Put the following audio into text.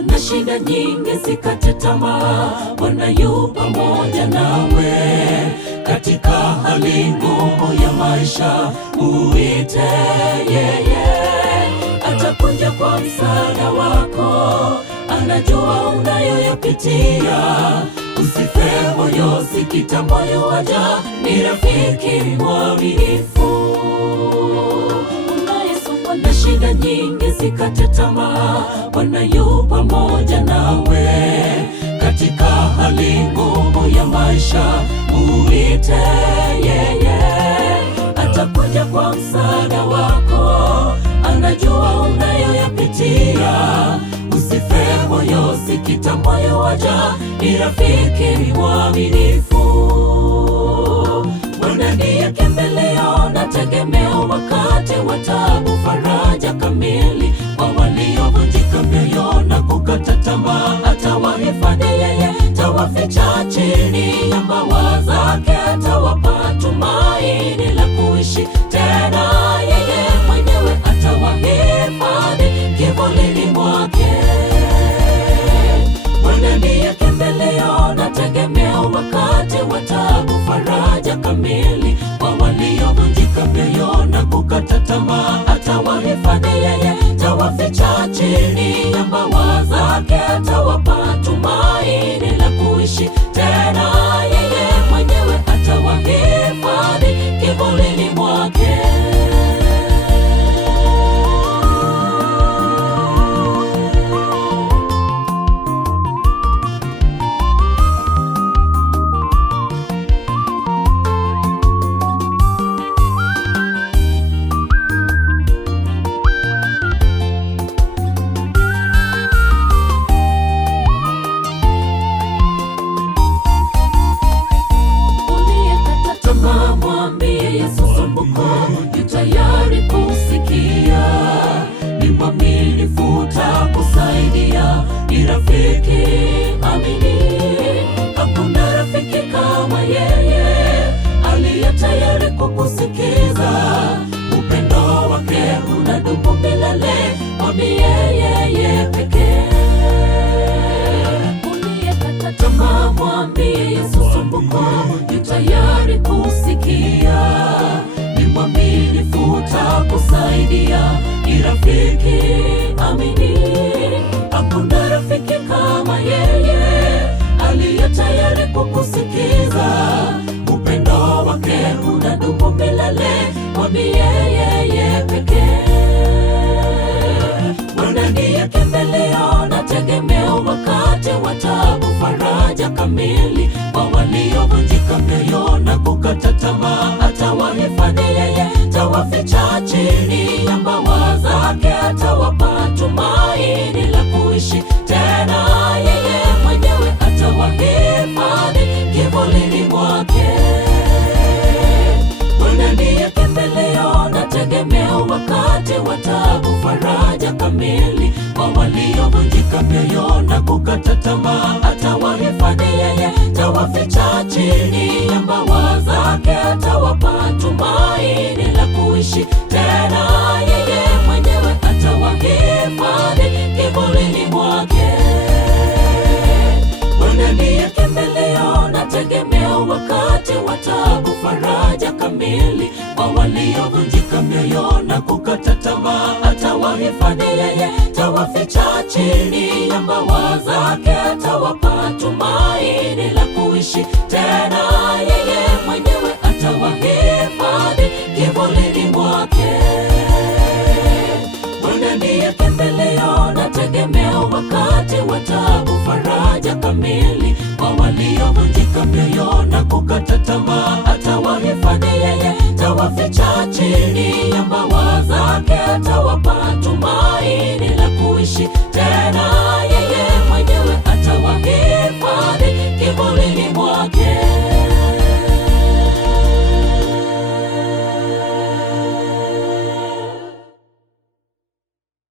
ukiwa na shida nyingi, sikate tamaa, Bwana yu pamoja nawe. Katika hali ngumu ya maisha, muite yeye, atakuja kwa msaada wako. Anajua unayoyapitia, usife moyo, sikita moyo, waja ni rafiki mwaminifu. Unayesongwa na shida nyingi, sikate tamaa, Bwana yu pamoja nawe. Katika hali ngumu ya maisha, muite yeye, atakuja kwa msaada wako. Anajua unayoyapitia, usife moyo, sikita moyo, waja ni rafiki mwaminifu. Bwana ndiye kimbilio na tegemeo wakati wa taabu, faraja kamili kwa waliovunjika mioyo na kukata tamaa. Atawahifadhi yeye, tawaficha chini ya mbawa zake, atawapa tumaini la kuishi tena. Yeye mwenyewe atawahifadhi kivulini mwake. Bwana ndiye kimbilio na tegemeo wakati wa taabu, faraja kamili kwa waliovunjika mioyo na kukata tamaa. Atawahifadhi yeye, tawaficha chini ya mbawa zake, atawapa tumaini la kuishi tena. Yeye mwenyewe atawahifadhi kivulini mwake. Yu tayari kusikia, ni mwaminifu, takusaidia, ni rafiki amini. Hakuna rafiki kama yeye, aliye tayari kukusikiza. Upendo wake unadumu milele, mwambie yeye pekee. Uliyekata tamaa, mwambie Yesu sumbuko, yu tayari kusikia, mwaminifu, takusaidia, ni rafiki amini. Hakuna rafiki kama yeye, aliye tayari kukusikiza. Upendo wake unadumu milele, mwambie yeye pekee. Bwana ndiye kimbilio na tegemeo wakati wa taabu, faraja kamili kwa waliovunjika mioyo na kukata tamaa. Atawahifadhi yeye, tawaficha chini ya mbawa zake, atawapa tumaini la kuishi tena. Yeye mwenyewe atawahifadhi kivulini mwake. Bwana ndiye kimbilio na tegemeo wakati wa taabu, faraja kamili kwa waliovunjika mioyo na kukata tamaa. Atawahifadhi yeye, tawaficha chini ya mbawa zake, atawapa tumaini la kuishi tena. Yeye mwenyewe atawahifadhi kivulini mwake. Bwana ndiye kimbilio na tegemeo wakati wa taabu, faraja kamili kwa waliovunjika mioyo na kukata tamaa. Atawahifadhi yeye, tawaficha chini ya mbawa zake, atawapa tumaini la kuishi tena. Yeye mwenyewe atawahifadhi kivulini